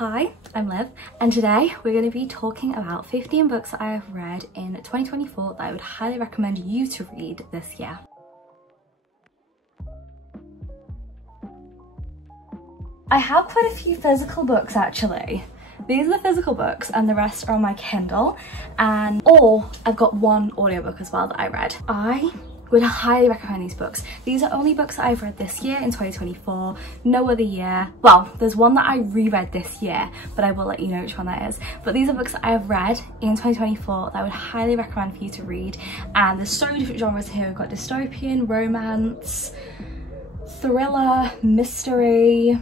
Hi, I'm Liv, and today we're going to be talking about 15 books that I have read in 2024 that I would highly recommend you to read this year. I have quite a few physical books actually. These are the physical books and the rest are on my Kindle, or I've got one audiobook as well that I read. I would highly recommend these books. These are only books that I've read this year in 2024, no other year. Well, there's one that I reread this year, but I will let you know which one that is. But these are books that I have read in 2024 that I would highly recommend for you to read. And there's so many different genres here. We've got dystopian, romance, thriller, mystery,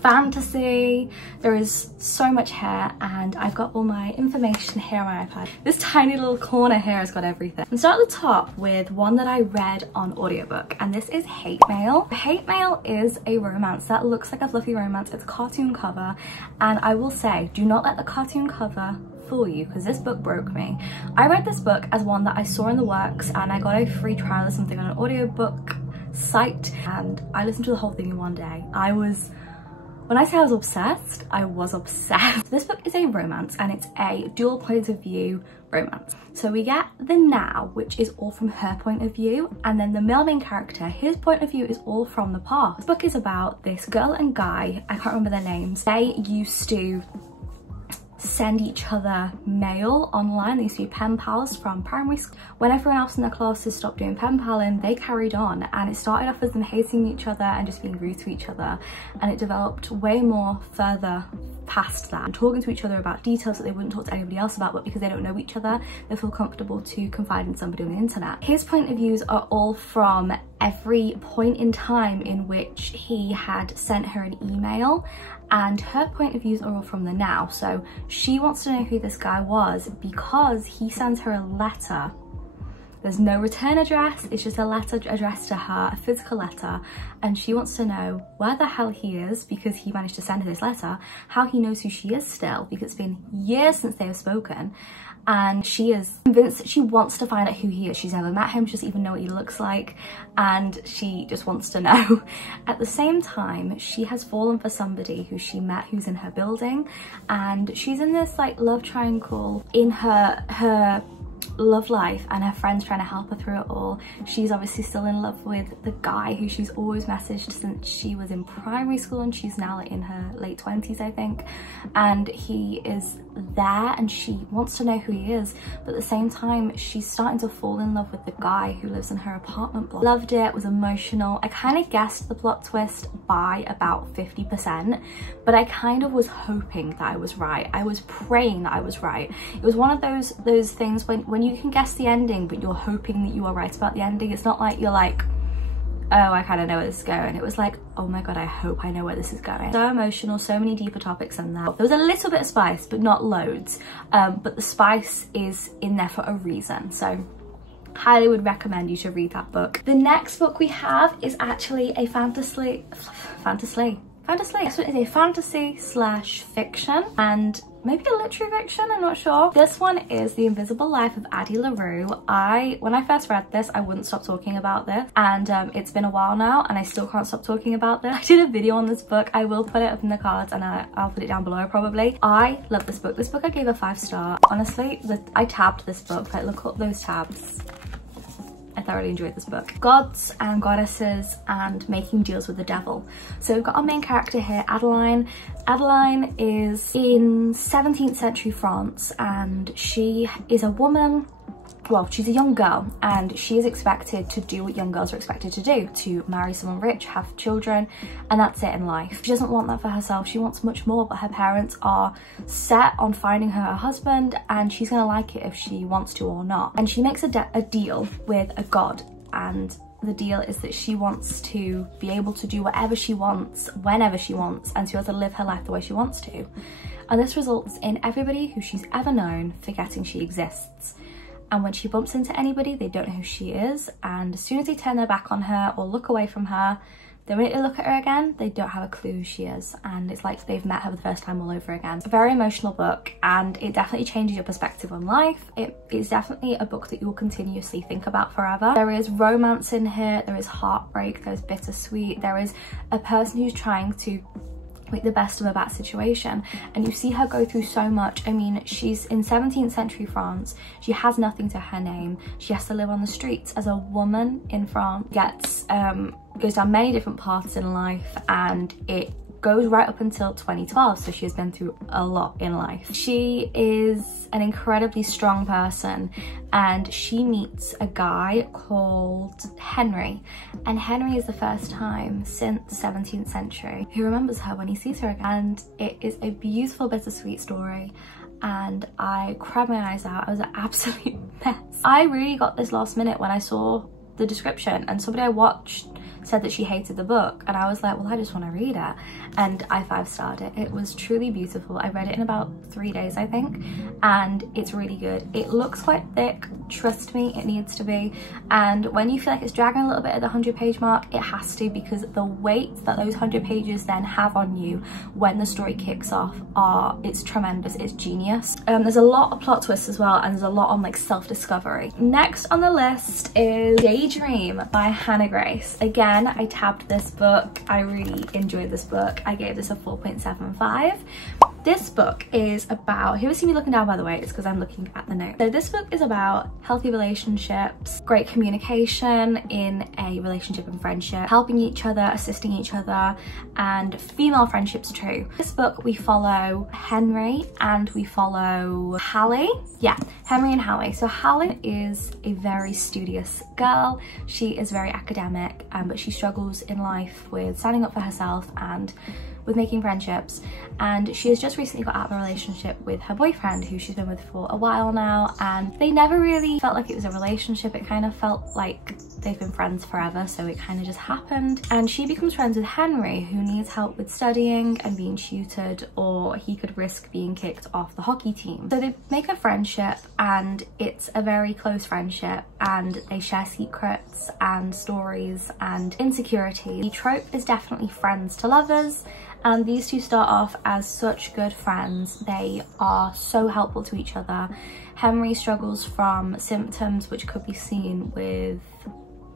fantasy. There is so much here, and I've got all my information here on my iPad. This tiny little corner here has got everything. And start at the top with one that I read on audiobook, and this is Hate Mail. Hate Mail is a romance that looks like a fluffy romance. It's a cartoon cover, and I will say, do not let the cartoon cover fool you, because this book broke me. I read this book as one that I saw in the works, and I got a free trial or something on an audiobook site, and I listened to the whole thing in one day. When I say I was obsessed, I was obsessed. This book is a romance, and it's a dual point of view romance. So we get the now, which is all from her point of view, and then the male main character, his point of view is all from the past. This book is about this girl and guy, I can't remember their names. They used to send each other mail online. They used to be pen pals from primary school. When everyone else in their classes stopped doing pen paling, they carried on, and it started off as them hating each other and just being rude to each other, and it developed way more further past that, and talking to each other about details that they wouldn't talk to anybody else about, but because they don't know each other, they feel comfortable to confide in somebody on the internet. His point of views are all from every point in time in which he had sent her an email, and her point of views are all from the now. So she wants to know who this guy was because he sends her a letter. There's no return address, it's just a letter addressed to her, a physical letter, and she wants to know where the hell he is because he managed to send her this letter, how he knows who she is still because it's been years since they have spoken, and she is convinced that she wants to find out who he is. She's never met him, she doesn't even know what he looks like, and she just wants to know. At the same time, she has fallen for somebody who she met who's in her building, and she's in this like love triangle in her love life, and her friends trying to help her through it all. She's obviously still in love with the guy who she's always messaged since she was in primary school, and she's now like in her late 20s I think, and he is there and she wants to know who he is, but at the same time she's starting to fall in love with the guy who lives in her apartment block. Loved it, was emotional. I kind of guessed the plot twist by about 50%, but I kind of was hoping that I was right. I was praying that I was right. It was one of those things when you can guess the ending but you're hoping that you are right about the ending. It's not like you're like, oh, I kind of know where this is going. It was like, oh my god, I hope I know where this is going. So emotional, so many deeper topics than that. There was a little bit of spice, but not loads. But the spice is in there for a reason. So highly would recommend you to read that book. The next book we have is actually a fantasy. This one is a fantasy slash fiction, and maybe a literary fiction, I'm not sure. This one is The Invisible Life of Addie LaRue. When I first read this, I wouldn't stop talking about this, and it's been a while now and I still can't stop talking about this. I did a video on this book. I will put it up in the cards, and I'll put it down below probably. I love this book. This book I gave a 5-star. Honestly, I tabbed this book. Like, look at those tabs. I thoroughly enjoyed this book. Gods and goddesses and making deals with the devil. So we've got our main character here, Adeline. Adeline is in 17th century France, and she is a woman. Well, she's a young girl, and she is expected to do what young girls are expected to do, to marry someone rich, have children, and that's it in life. She doesn't want that for herself. She wants much more, but her parents are set on finding her a husband, and she's gonna like it if she wants to or not. And she makes a deal with a god, and the deal is that she wants to be able to do whatever she wants, whenever she wants, and to be able to live her life the way she wants to. And this results in everybody who she's ever known forgetting she exists. And when she bumps into anybody, they don't know who she is, and as soon as they turn their back on her or look away from her, the minute they look at her again, they don't have a clue who she is, and it's like they've met her for the first time all over again. It's a very emotional book, and it definitely changes your perspective on life. It's definitely a book that you will continuously think about forever. There is romance in here, there is heartbreak, there's bittersweet, there is a person who's trying to make the best of a bad situation, and you see her go through so much. I mean, she's in 17th century France, she has nothing to her name, she has to live on the streets as a woman in France, goes down many different paths in life, and it goes right up until 2012, so she has been through a lot in life. She is an incredibly strong person, and she meets a guy called Henry, and Henry is the first time since 17th century he remembers her when he sees her again, and it is a beautiful bittersweet story, and I cried my eyes out. I was an absolute mess. I really got this last minute when I saw the description, and somebody I watched said that she hated the book, and I was like, well, I just want to read it, and I 5-starred it. It was truly beautiful. I read it in about 3 days, I think, and it's really good. It looks quite thick, trust me, it needs to be, and when you feel like it's dragging a little bit at the 100-page mark, it has to, because the weight that those 100 pages then have on you when the story kicks off it's tremendous, it's genius. There's a lot of plot twists as well, and there's a lot on like self-discovery. Next on the list is Daydream by Hannah Grace. Again, I tabbed this book. I really enjoyed this book. I gave this a 4.75. This book is about, who has seen me looking down by the way, it's because I'm looking at the note. So this book is about healthy relationships, great communication in a relationship and friendship, helping each other, assisting each other, and female friendships too. This book we follow Henry and we follow Hallie. Yeah, Henry and Hallie. So Hallie is a very studious girl. She is very academic, but she struggles in life with standing up for herself and with making friendships, and she has just recently got out of a relationship with her boyfriend, who she's been with for a while now, and they never really felt like it was a relationship. It kind of felt like they've been friends forever, so it kind of just happened. And she becomes friends with Henry, who needs help with studying and being tutored, or he could risk being kicked off the hockey team. So they make a friendship, and it's a very close friendship, and they share secrets and stories and insecurity. The trope is definitely friends to lovers, and these two start off as such good friends. They are so helpful to each other. Henry struggles from symptoms which could be seen with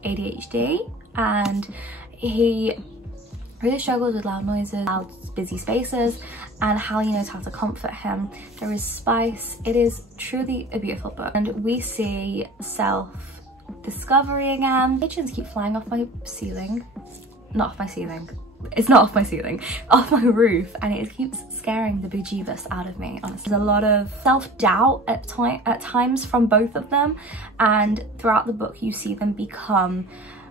ADHD, and he really struggles with loud noises, loud busy spaces, and Hallie knows how to comfort him. There is spice. It is truly a beautiful book, and we see self-discovery again. Pigeons keep flying off my ceiling. Not off my ceiling. It's not off my ceiling, off my roof, and it keeps scaring the bejeebus out of me, honestly. There's a lot of self-doubt at times from both of them, and throughout the book you see them become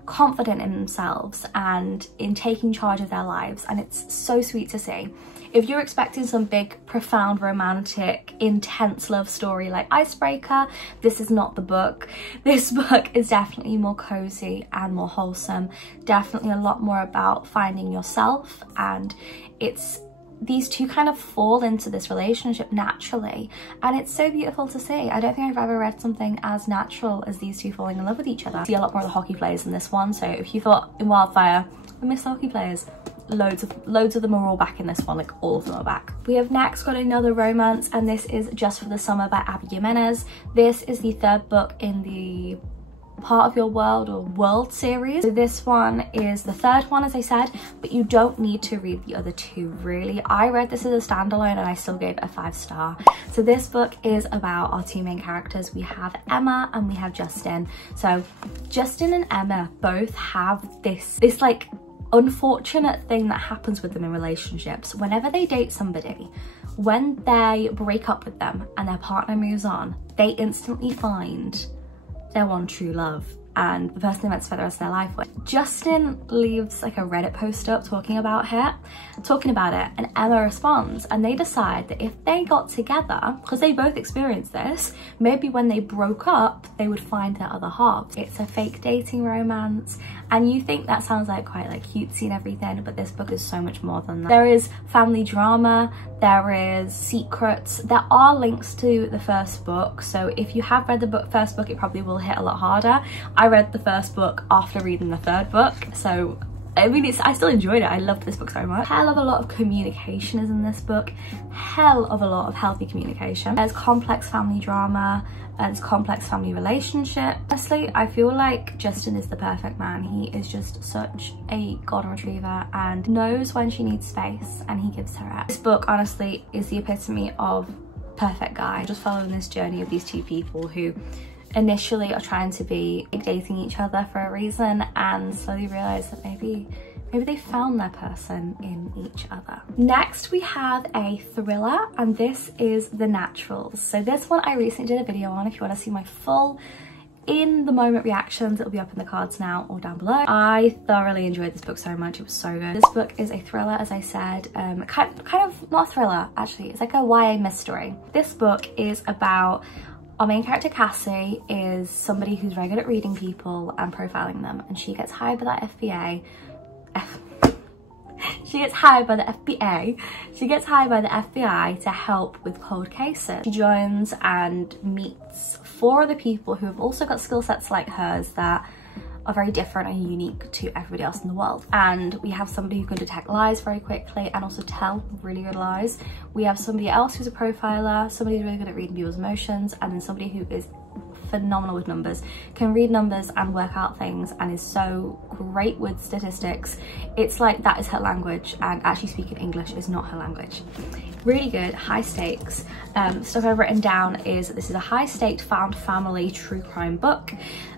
confident in themselves and in taking charge of their lives, and it's so sweet to see. If you're expecting some big, profound, romantic, intense love story like Icebreaker, this is not the book. This book is definitely more cozy and more wholesome, definitely a lot more about finding yourself, and these two kind of fall into this relationship naturally, and it's so beautiful to see. I don't think I've ever read something as natural as these two falling in love with each other. I see a lot more of the hockey players in this one, so if you thought in Wildfire, I miss hockey players, loads of them are all back in this one, like all of them are back. We have next got another romance, and this is Just for the Summer by Abby Jimenez. This is the third book in the Part of Your World or World series. So this one is the third one, as I said, but you don't need to read the other two really. I read this as a standalone and I still gave it a 5-star. So this book is about our two main characters. We have Emma and we have Justin. So Justin and Emma both have this like unfortunate thing that happens with them in relationships. Whenever they date somebody, when they break up with them and their partner moves on, they instantly find their one true love and the person they meant to spend the rest of their life with. Justin leaves like a Reddit post up talking about it, and Emma responds, and they decide that if they got together, because they both experienced this, maybe when they broke up they would find their other half. It's a fake dating romance, and you think that sounds like quite like cutesy and everything, but this book is so much more than that. There is family drama, there is secrets, there are links to the first book, so if you have read the first book, it probably will hit a lot harder. I read the first book after reading the third book, so I mean, I still enjoyed it. I loved this book so much. Hell of a lot of communication is in this book. Hell of a lot of healthy communication. There's complex family drama. There's complex family relationship. Honestly, I feel like Justin is the perfect man. He is just such a golden retriever and knows when she needs space, and he gives her it. This book, honestly, is the epitome of perfect guy. Just following this journey of these two people who initially are trying to be dating each other for a reason, and slowly realize that maybe they found their person in each other. Next, we have a thriller, and this is The Naturals. So this one I recently did a video on. If you want to see my full in the moment reactions, it'll be up in the cards now or down below. I thoroughly enjoyed this book so much. It was so good. This book is a thriller, as I said, kind of not a thriller actually. It's like a YA mystery. This book is about our main character, Cassie, is somebody who's very good at reading people and profiling them, and she gets hired by the FBI. She gets hired by the FBI to help with cold cases. She joins and meets 4 other people who have also got skill sets like hers that are very different and unique to everybody else in the world. And we have somebody who can detect lies very quickly and also tell really good lies. We have somebody else who's a profiler, somebody who's really good at reading people's emotions, and then somebody who is phenomenal with numbers, can read numbers and work out things, and is so great with statistics. It's like that is her language, and actually speaking English is not her language. Really good, high stakes. Stuff I've written down is this is a high stakes found family true crime book.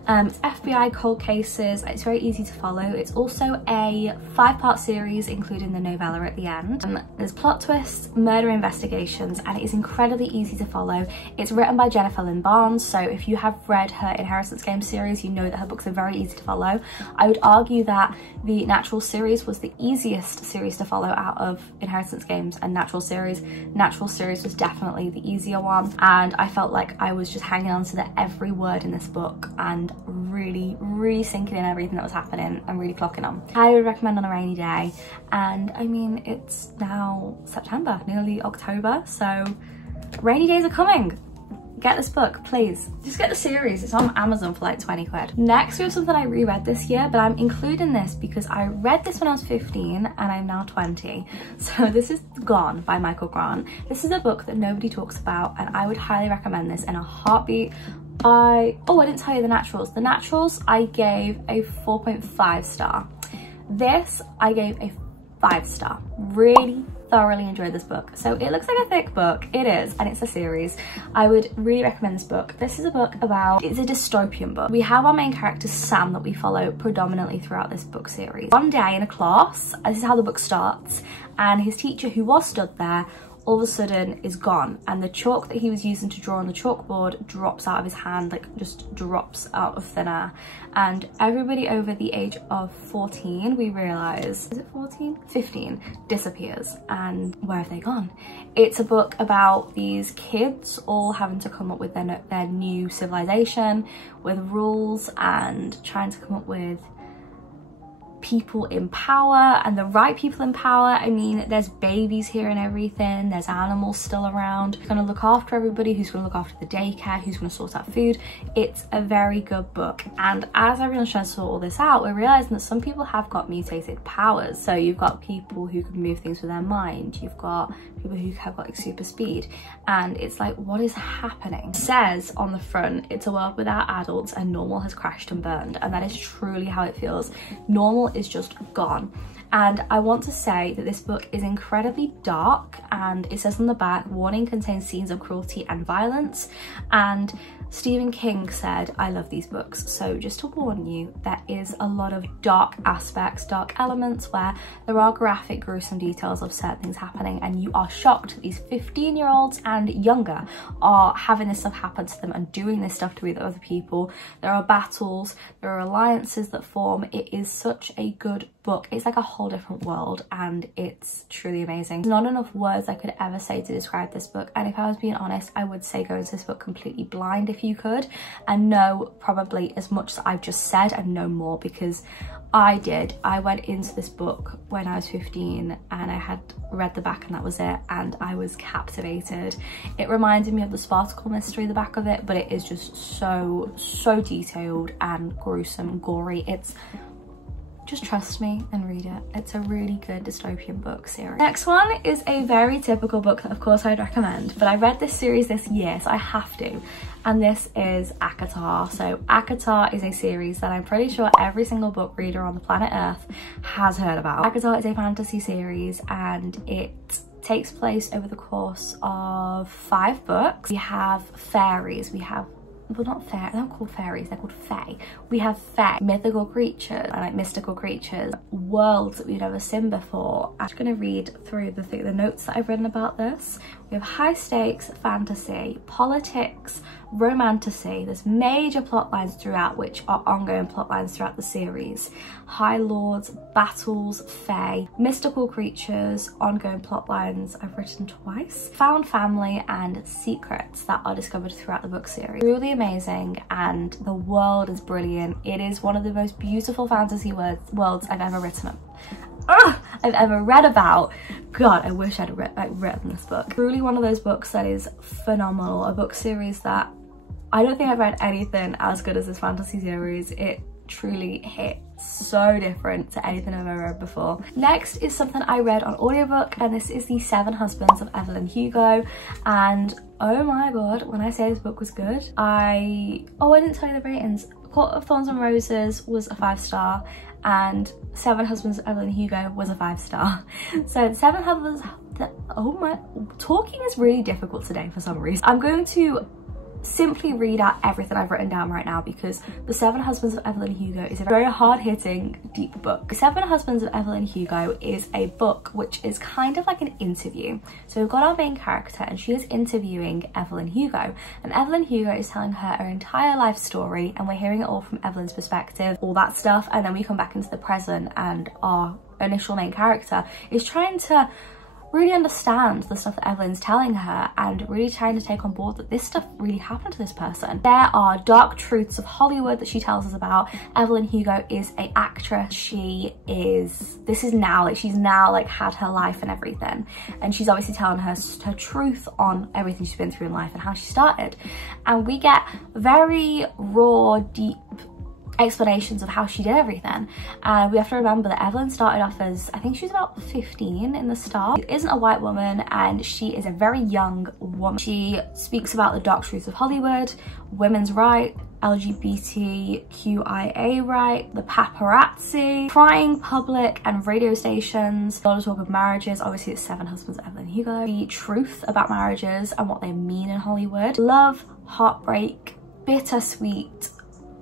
It's FBI cold cases. It's very easy to follow. It's also a 5-part series, including the novella at the end. There's plot twists, murder investigations, and it is incredibly easy to follow. It's written by Jennifer Lynn Barnes, so if you have read her Inheritance Game series, you know that her books are very easy to follow. I would argue that the Natural series was the easiest series to follow out of Inheritance Games and Natural series. Natural series was definitely the easier one, and I felt like I was just hanging on to every word in this book and really sinking in everything that was happening and really clocking on. I would recommend on a rainy day, and I mean, it's now September, nearly October, so rainy days are coming. Get this book, please. Just get the series. It's on Amazon for like 20 quid. Next, we have something I reread this year, but I'm including this because I read this when I was 15 and I'm now 20. So this is Gone by Michael Grant. This is a book that nobody talks about, and I would highly recommend this in a heartbeat. I didn't tell you The Naturals. The Naturals I gave a 4.5 star. This I gave a 5 star. Really thoroughly enjoyed this book. So it looks like a thick book. It is, and it's a series. I would really recommend this book. This is a book about, it's a dystopian book. We have our main character Sam that we follow predominantly throughout this book series. One day in a class, this is how the book starts, and his teacher, who was stood there, all of a sudden is gone, and the chalk that he was using to draw on the chalkboard drops out of his hand, like just drops out of thin air. And everybody over the age of 14, we realise, is it 14? 15, disappears. And where have they gone? It's a book about these kids all having to come up with their new civilization, with rules, and trying to come up with people in power, and the right people in power. I mean, there's babies here and everything, there's animals still around. Who's gonna look after everybody? Who's gonna look after the daycare? Who's gonna sort out food? It's a very good book, and as everyone's trying to sort all this out, we're realizing that some people have got mutated powers. So you've got people who can move things with their mind, you've got people who have got like super speed, and it's like, what is happening? It says on the front, it's a world without adults and normal has crashed and burned, and that is truly how it feels. Normal is just gone. And I want to say that this book is incredibly dark, and it says on the back, warning contains scenes of cruelty and violence. And Stephen King said, I love these books. So just to warn you, there is a lot of dark aspects, dark elements, where there are graphic, gruesome details of certain things happening, and you are shocked that these 15-year-olds and younger are having this stuff happen to them and doing this stuff to other people. There are battles, there are alliances that form. It is such a good book. It's like a whole different world, and it's truly amazing. There's not enough words I could ever say to describe this book, and if I was being honest, I would say go into this book completely blind if you could, and know probably as much as I've just said and no more, because I did. I went into this book when I was 15 and I had read the back and that was it, and I was captivated. It reminded me of the Spartacle mystery, the back of it, but it is just so detailed and gruesome and gory. It's just trust me and read it. It's a really good dystopian book series. Next one is a very typical book that of course I'd recommend, but I read this series this year, so I have to. And this is ACOTAR. So ACOTAR is a series that I'm pretty sure every single book reader on the planet Earth has heard about. ACOTAR is a fantasy series and it takes place over the course of 5 books. We have fairies, we have, well, not fair, they're not called fairies, they're called fae. We have fae, mythical creatures, like mystical creatures, worlds that we've never seen before. I'm just gonna read through the notes that I've written about this. We have high stakes fantasy, politics, romantasy. There's major plot lines throughout, which are ongoing plot lines throughout the series. High lords, battles, fae, mystical creatures, ongoing plot lines I've written twice. Found family and secrets that are discovered throughout the book series. Really amazing, and the world is brilliant. It is one of the most beautiful fantasy worlds I've ever written. I've ever read about. God, I wish I'd written this book. Truly one of those books that is phenomenal. A book series that I don't think I've read anything as good as this fantasy series. It truly hits so different to anything I've ever read before. Next is something I read on audiobook, and this is The 7 Husbands of Evelyn Hugo. And oh my god, when I say this book was good, I didn't tell you the ratings. Court of Thorns and Roses was a 5-star, and 7 Husbands of Evelyn Hugo was a 5-star. So the 7 Husbands, talking is really difficult today for some reason. I'm going to simply read out everything I've written down right now, because The 7 Husbands of Evelyn Hugo is a very hard-hitting, deep book. The 7 Husbands of Evelyn Hugo is a book which is kind of like an interview. So we've got our main character and she is interviewing Evelyn Hugo, and Evelyn Hugo is telling her entire life story, and we're hearing it all from Evelyn's perspective, all that stuff, and then we come back into the present and our initial main character is trying to really understand the stuff that Evelyn's telling her and really trying to take on board that this stuff really happened to this person. There are dark truths of Hollywood that she tells us about. Evelyn Hugo is an actress. She's now like had her life and everything, and she's obviously telling her truth on everything she's been through in life and how she started. And we get very raw, deep explanations of how she did everything. And we have to remember that Evelyn started off as, I think she was about 15 in the start. She isn't a white woman and she is a very young woman. She speaks about the dark truths of Hollywood, women's rights, LGBTQIA right, the paparazzi, crying public and radio stations, a lot of talk of marriages. Obviously it's 7 Husbands of Evelyn Hugo. The truth about marriages and what they mean in Hollywood. Love, heartbreak, bittersweet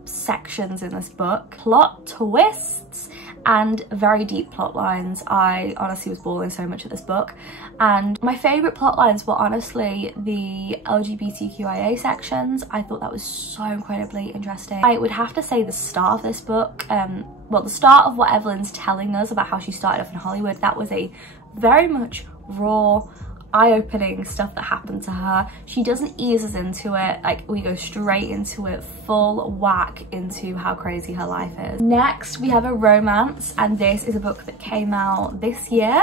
sections in this book, plot twists and very deep plot lines. I honestly was bawling so much at this book, and my favorite plot lines were honestly the LGBTQIA sections. I thought that was so incredibly interesting. I would have to say the start of this book, well, the start of what Evelyn's telling us about how she started off in Hollywood, that was a very much raw, eye-opening stuff that happened to her. She doesn't ease us into it, like we go straight into it, full whack into how crazy her life is. Next we have a romance, and this is a book that came out this year,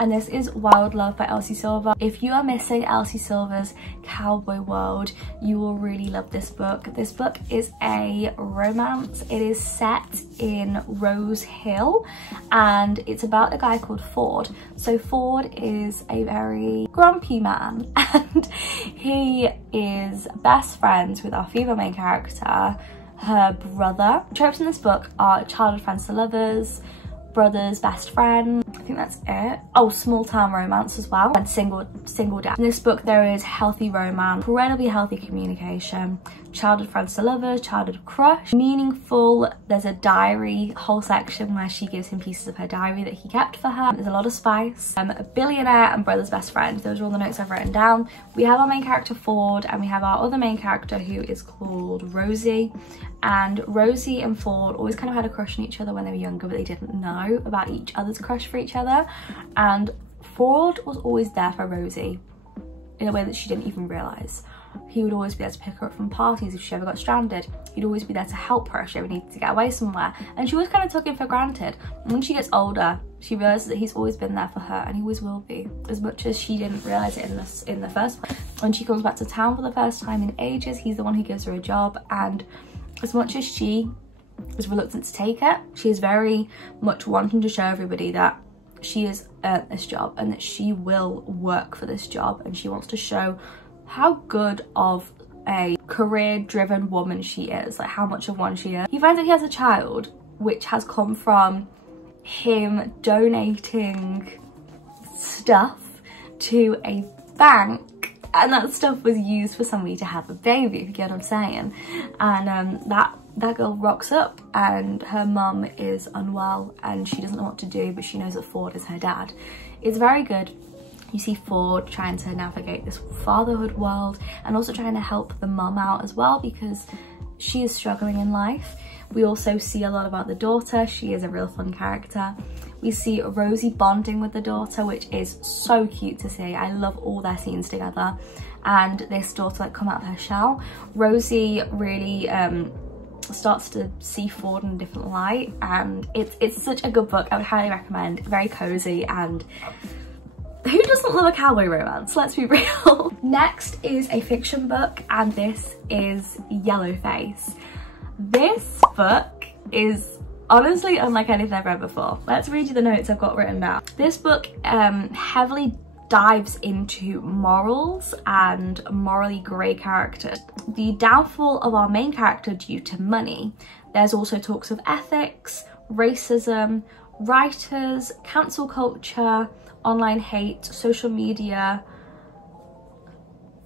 and this is Wild Love by Elsie Silver. If you are missing Elsie Silver's cowboy world, you will really love this book. This book is a romance. It is set in Rose Hill and it's about a guy called Ford. So Ford is a very grumpy man and he is best friends with our female main character, her brother. Tropes in this book are childhood friends to lovers, brother's best friend, I think that's it. Oh, small town romance as well, and single dad. In this book there is healthy romance, incredibly healthy communication, childhood friends to lovers, childhood crush, meaningful. There's a diary whole section where she gives him pieces of her diary that he kept for her. There's a lot of spice, a billionaire and brother's best friend. Those are all the notes I've written down. We have our main character Ford and we have our other main character who is called Rosie, and Rosie and Ford always kind of had a crush on each other when they were younger, but they didn't know about each other's crush for each other. And Ford was always there for Rosie in a way that she didn't even realise. He would always be there to pick her up from parties if she ever got stranded. He'd always be there to help her if she ever needed to get away somewhere. And she always kind of took him for granted. And when she gets older, she realises that he's always been there for her, and he always will be, as much as she didn't realise it in the first place. When she comes back to town for the first time in ages, he's the one who gives her a job, and as much as she is reluctant to take it. She is very much wanting to show everybody that she has earned this job and that she will work for this job, and she wants to show how good of a career-driven woman she is, like how much of one she is. He finds that he has a child, which has come from him donating stuff to a bank, and that stuff was used for somebody to have a baby, if you get what I'm saying. And that girl rocks up, and her mum is unwell and she doesn't know what to do, but she knows that Ford is her dad. It's very good. You see Ford trying to navigate this fatherhood world and also trying to help the mum out as well, because she is struggling in life. We also see a lot about the daughter. She is a real fun character. We see Rosie bonding with the daughter, which is so cute to see. I love all their scenes together, and this daughter like come out of her shell. Rosie really starts to see Ford in a different light, and it's such a good book. I would highly recommend. Very cozy, and who doesn't love a cowboy romance? Let's be real. Next is a fiction book, and this is Yellowface. This book is honestly unlike anything I've read before. Let's read you the notes I've got written down. This book heavily dives into morals and morally grey characters. The downfall of our main character due to money. There's also talks of ethics, racism, writers, cancel culture, online hate, social media.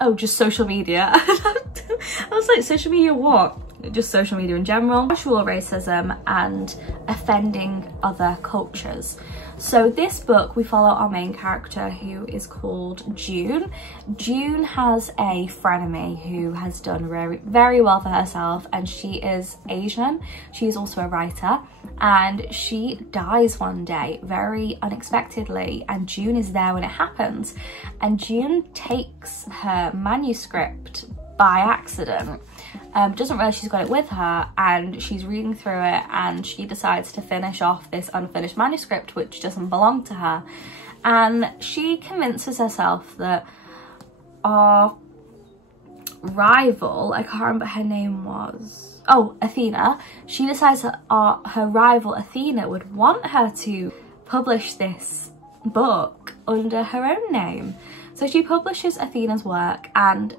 Oh, just social media. I was like, social media what? Just social media in general. Actual racism and offending other cultures. So this book, we follow our main character, who is called June. June has a frenemy who has done very well for herself, and she is Asian. She is also a writer, and she dies one day very unexpectedly, and June is there when it happens. And June takes her manuscript by accident. Doesn't realize she's got it with her, and she's reading through it, and she decides to finish off this unfinished manuscript which doesn't belong to her. And she convinces herself that our rival, I can't remember her name was, oh, Athena, she decides that her rival Athena would want her to publish this book under her own name. So she publishes Athena's work, and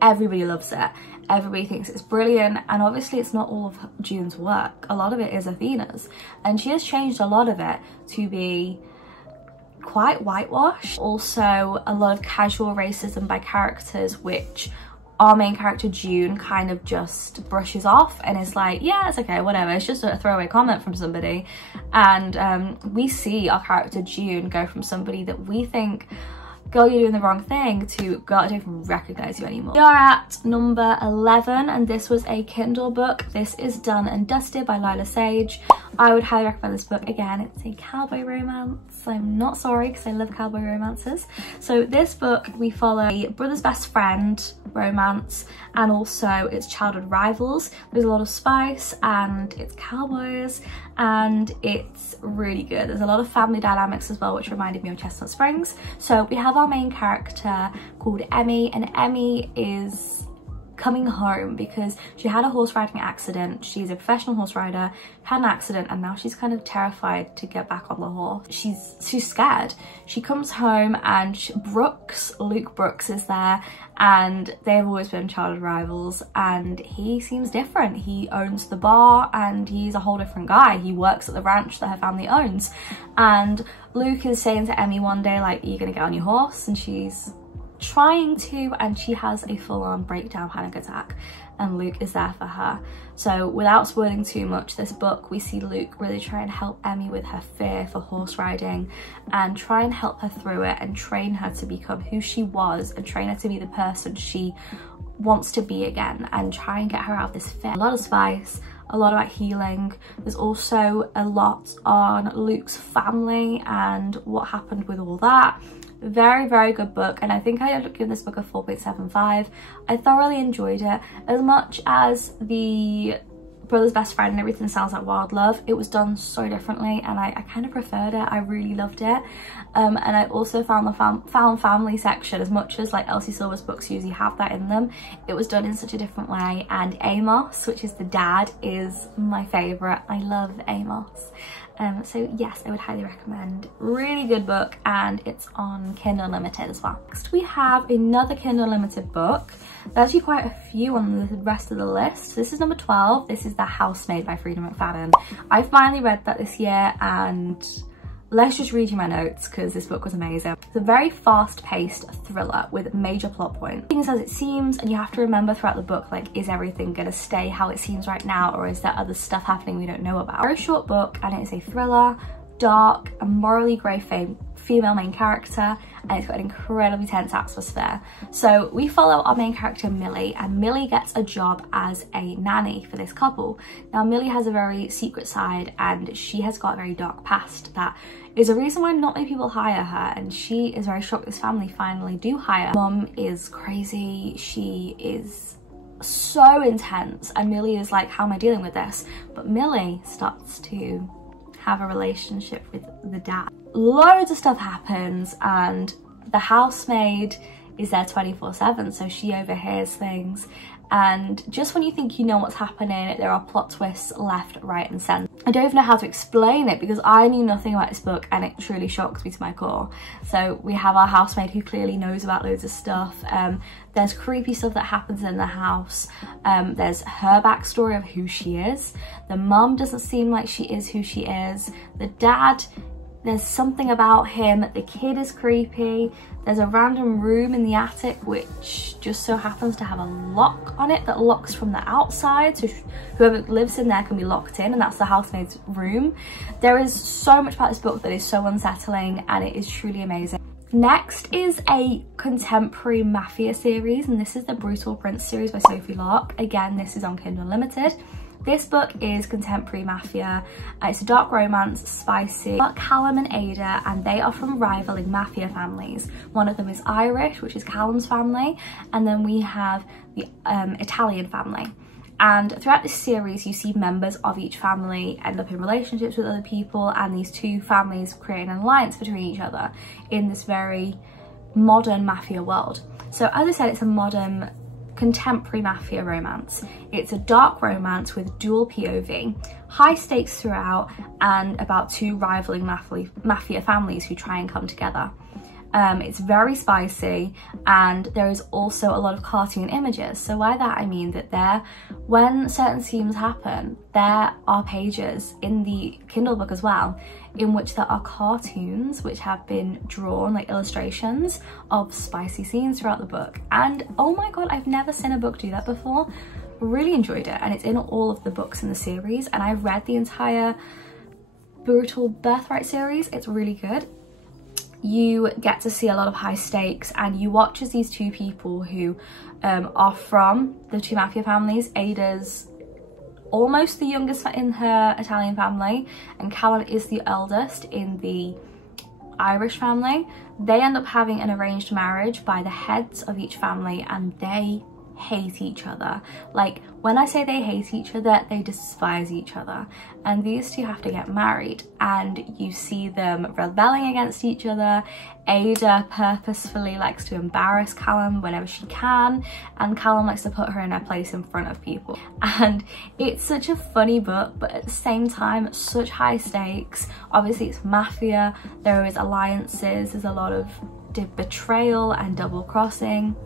everybody loves it. Everybody thinks it's brilliant, and obviously it's not all of June's work. A lot of it is Athena's, and she has changed a lot of it to be quite whitewashed. Also a lot of casual racism by characters, which our main character June kind of just brushes off and is like, yeah, it's okay, whatever, it's just a throwaway comment from somebody. And we see our character June go from somebody that we think, girl, you're doing the wrong thing, to girl, I don't even recognize you anymore. We are at number 11, and this was a Kindle book. This is Done and Dusted by Lila Sage. I would highly recommend this book. Again, it's a cowboy romance. I'm not sorry, because I love cowboy romances. So this book, we follow a brother's best friend romance, and also it's childhood rivals. There's a lot of spice, and it's cowboys, and it's really good. There's a lot of family dynamics as well, which reminded me of Chestnut Springs. So we have our main character called Emmy, and Emmy is coming home because she had a horse riding accident. She's a professional horse rider, had an accident, and now she's kind of terrified to get back on the horse. She's scared. She comes home, and Luke Brooks is there, and they've always been childhood rivals, and he seems different. He owns the bar, and he's a whole different guy. He works at the ranch that her family owns, and Luke is saying to Emmy one day, like, are you gonna get on your horse? And she's trying to, and she has a full-on breakdown panic attack, and Luke is there for her. So without spoiling too much, this book, we see Luke really try and help Emmy with her fear for horse riding, and try and help her through it, and train her to become who she was, and train her to be the person she wants to be again, and try and get her out of this fear. A lot of spice, a lot about healing. There's also a lot on Luke's family and what happened with all that. Very, very good book, and I think I ended up giving this book a 4.75. I thoroughly enjoyed it. As much as the Brother's Best Friend and Everything Sounds Like Wild Love, it was done so differently, and I kind of preferred it. I really loved it. And I also found the found family section, as much as like Elsie Silver's books usually have that in them, it was done in such a different way. And Amos, which is the dad, is my favourite. I love Amos. So yes, I would highly recommend. Really good book, and it's on Kindle Unlimited as well. Next we have another Kindle Unlimited book. There's actually quite a few on the rest of the list. So this is number 12. This is The Housemaid by Frida McFadden. I finally read that this year, and let's just read you my notes because this book was amazing. It's a very fast-paced thriller with major plot points. Things as it seems, and you have to remember throughout the book, like, is everything gonna stay how it seems right now, or is there other stuff happening we don't know about? Very short book, and it is a thriller, dark, a morally grey female main character, and it's got an incredibly tense atmosphere. So we follow our main character Millie, and Millie gets a job as a nanny for this couple. Now Millie has a very secret side, and she has got a very dark past that is a reason why not many people hire her, and she is very shocked this family finally do hire her. Mum is crazy, she is so intense, and Millie is like, how am I dealing with this? But Millie starts to have a relationship with the dad. Loads of stuff happens, and the housemaid is there 24/7, so she overhears things, and just when you think you know what's happening, there are plot twists left, right and centre. I don't even know how to explain it because I knew nothing about this book, and it truly shocks me to my core. So we have our housemaid who clearly knows about loads of stuff. There's creepy stuff that happens in the house. There's her backstory of who she is. The mum doesn't seem like she is who she is. The dad, there's something about him. The kid is creepy. There's a random room in the attic which just so happens to have a lock on it that locks from the outside, so whoever lives in there can be locked in, and that's the housemaid's room. There is so much about this book that is so unsettling, and it is truly amazing. Next is a contemporary mafia series, and this is the Brutal Prince series by Sophie Lark. Again, this is on Kindle Unlimited. This book is contemporary mafia. It's a dark romance, spicy. Callum and Ada, and they are from rivaling mafia families. One of them is Irish, which is Callum's family, and then we have the Italian family. And throughout this series, you see members of each family end up in relationships with other people, and these two families create an alliance between each other in this very modern mafia world. So as I said, it's a modern contemporary mafia romance. It's a dark romance with dual POV, high stakes throughout, and about two rivaling mafia families who try and come together. It's very spicy, and there is also a lot of cartoon images. So by that I mean that when certain scenes happen, there are pages in the Kindle book as well in which there are cartoons which have been drawn, like illustrations of spicy scenes throughout the book. And oh my god, I've never seen a book do that before. Really enjoyed it, and it's in all of the books in the series, and I've read the entire Brutal Birthright series. It's really good. You get to see a lot of high stakes, and you watch as these two people who are from the two mafia families. Ada's almost the youngest in her Italian family, and Callum is the eldest in the Irish family. They end up having an arranged marriage by the heads of each family, and they hate each other. Like, when I say they hate each other, they despise each other, and these two have to get married, and you see them rebelling against each other. Ada purposefully likes to embarrass Callum whenever she can, and Callum likes to put her in her place in front of people. And it's such a funny book, but at the same time such high stakes. Obviously it's mafia, there is alliances, there's a lot of betrayal and double crossing.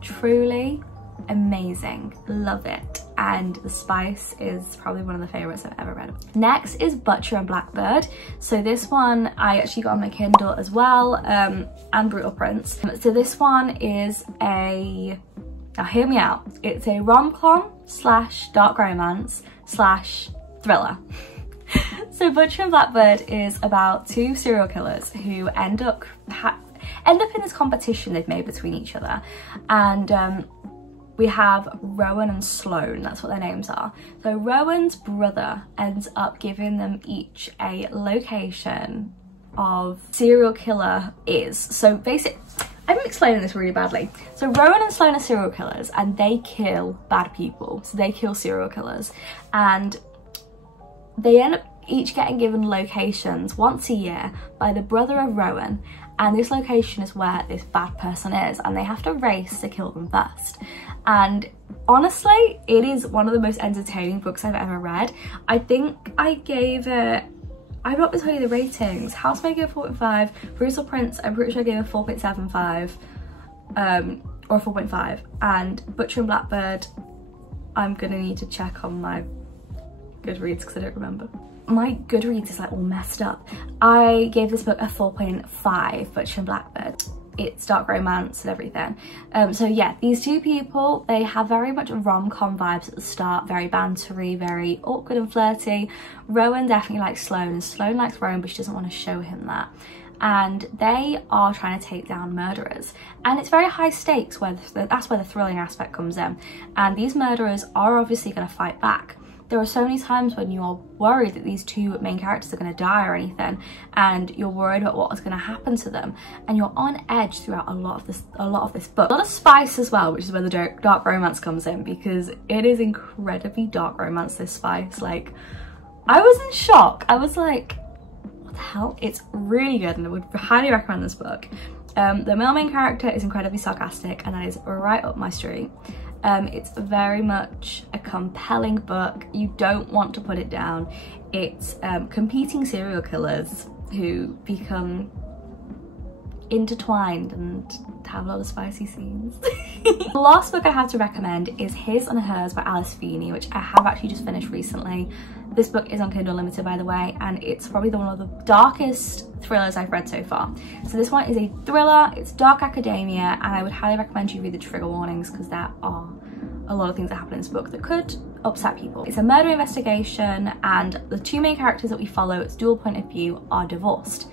Truly amazing, love it, and the spice is probably one of the favorites I've ever read. Next is Butcher and Blackbird. So this one I actually got on my Kindle as well, and Brutal Prince. So this one is now hear me out, it's a rom-com slash dark romance slash thriller. So Butcher and Blackbird is about two serial killers who end up in this competition they've made between each other, and we have Rowan and Sloane, that's what their names are. So Rowan's brother ends up giving them each a location of serial killer is. So basically, I'm explaining this really badly. So Rowan and Sloane are serial killers and they kill bad people. So they kill serial killers and they end up each getting given locations once a year by the brother of Rowan, and this location is where this bad person is and they have to race to kill them first. And honestly, it is one of the most entertaining books I've ever read. I think I gave it, I'm not going to tell you the ratings. Housemaid gave 4.5, Brutal Prince I'm pretty sure I gave a 4.75 or 4.5, and Butcher and Blackbird I'm gonna need to check on my Goodreads because I don't remember. My Goodreads is like all messed up. I gave this book a 4.5, Butcher and Blackbird. It's dark romance and everything. So yeah, these two people, they have very much rom-com vibes at the start, very bantery, very awkward and flirty. Rowan definitely likes Sloane and Sloane likes Rowan, but she doesn't want to show him that. And they are trying to take down murderers, and it's very high stakes, where that's where the thrilling aspect comes in. And these murderers are obviously going to fight back. There are so many times when you're worried that these two main characters are going to die or anything, and you're worried about what is going to happen to them, and you're on edge throughout a lot of this book. A lot of spice as well, which is where the dark romance comes in, because it is incredibly dark romance, this spice. Like, I was in shock. I was like, what the hell? It's really good and I would highly recommend this book. The male main character is incredibly sarcastic and that is right up my street. It's very much a compelling book. You don't want to put it down. It's competing serial killers who become intertwined and have a lot of spicy scenes. The last book I have to recommend is His and Hers by Alice Feeney, which I have actually just finished recently. This book is on Kindle Unlimited, by the way, and it's probably one of the darkest thrillers I've read so far. So this one is a thriller, it's dark academia, and I would highly recommend you read the trigger warnings because there are a lot of things that happen in this book that could upset people. It's a murder investigation and the two main characters that we follow, its dual point of view, are divorced.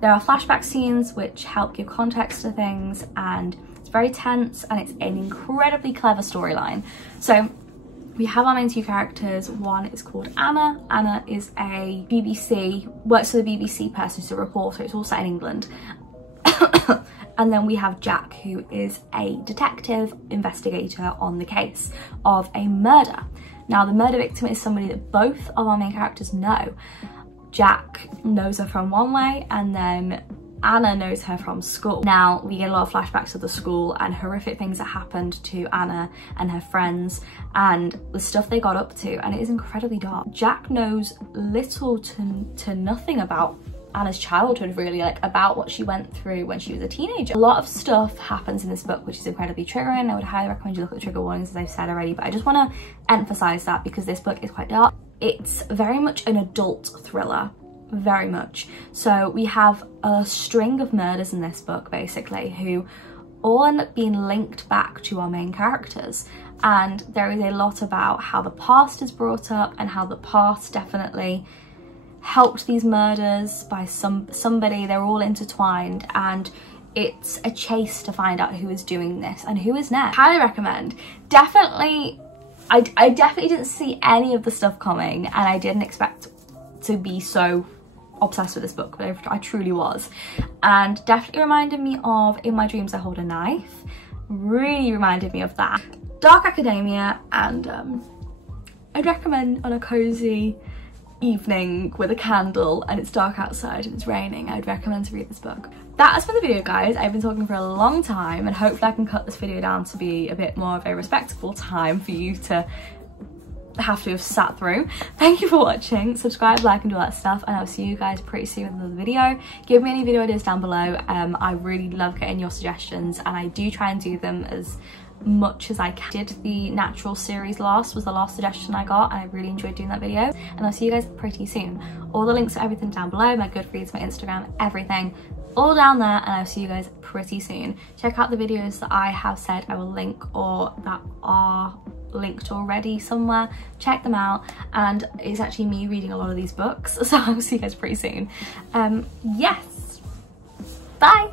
There are flashback scenes which help give context to things, and it's very tense and it's an incredibly clever storyline. So we have our main two characters. One is called Anna. Anna is a works for the BBC person, she's a reporter, it's all set in England. And then we have Jack, who is a detective investigator on the case of a murder. Now the murder victim is somebody that both of our main characters know. Jack knows her from one way and then Anna knows her from school. Now we get a lot of flashbacks of the school and horrific things that happened to Anna and her friends and the stuff they got up to, and it is incredibly dark. Jack knows little to nothing about Anna's childhood, really, like about what she went through when she was a teenager. A lot of stuff happens in this book which is incredibly triggering. I would highly recommend you look at the trigger warnings, as I've said already, but I just want to emphasize that because this book is quite dark. It's very much an adult thriller, very much. So we have a string of murders in this book basically who all end up being linked back to our main characters, and there is a lot about how the past is brought up and how the past definitely helped these murders by somebody. They're all intertwined and it's a chase to find out who is doing this and who is next. Highly recommend. Definitely, I definitely didn't see any of the stuff coming and I didn't expect to be so obsessed with this book, but I truly was. And definitely reminded me of In My Dreams I Hold a Knife. Really reminded me of that. Dark academia, and I'd recommend on a cozy evening with a candle and it's dark outside and it's raining, I'd recommend to read this book. That has been the video, guys. I've been talking for a long time and hopefully I can cut this video down to be a bit more of a respectable time for you to have sat through. Thank you for watching. Subscribe, like and do all that stuff, and I'll see you guys pretty soon with another video. Give me any video ideas down below. I really love getting your suggestions and I do try and do them as much as I can. Did the natural series last was the last suggestion I got and I really enjoyed doing that video, and I'll see you guys pretty soon. All the links to everything down below, my Goodreads, my Instagram, everything all down there, and I'll see you guys pretty soon. Check out the videos that I have said I will link or that are linked already somewhere. Check them out, and it's actually me reading a lot of these books, so I'll see you guys pretty soon. Yes, bye.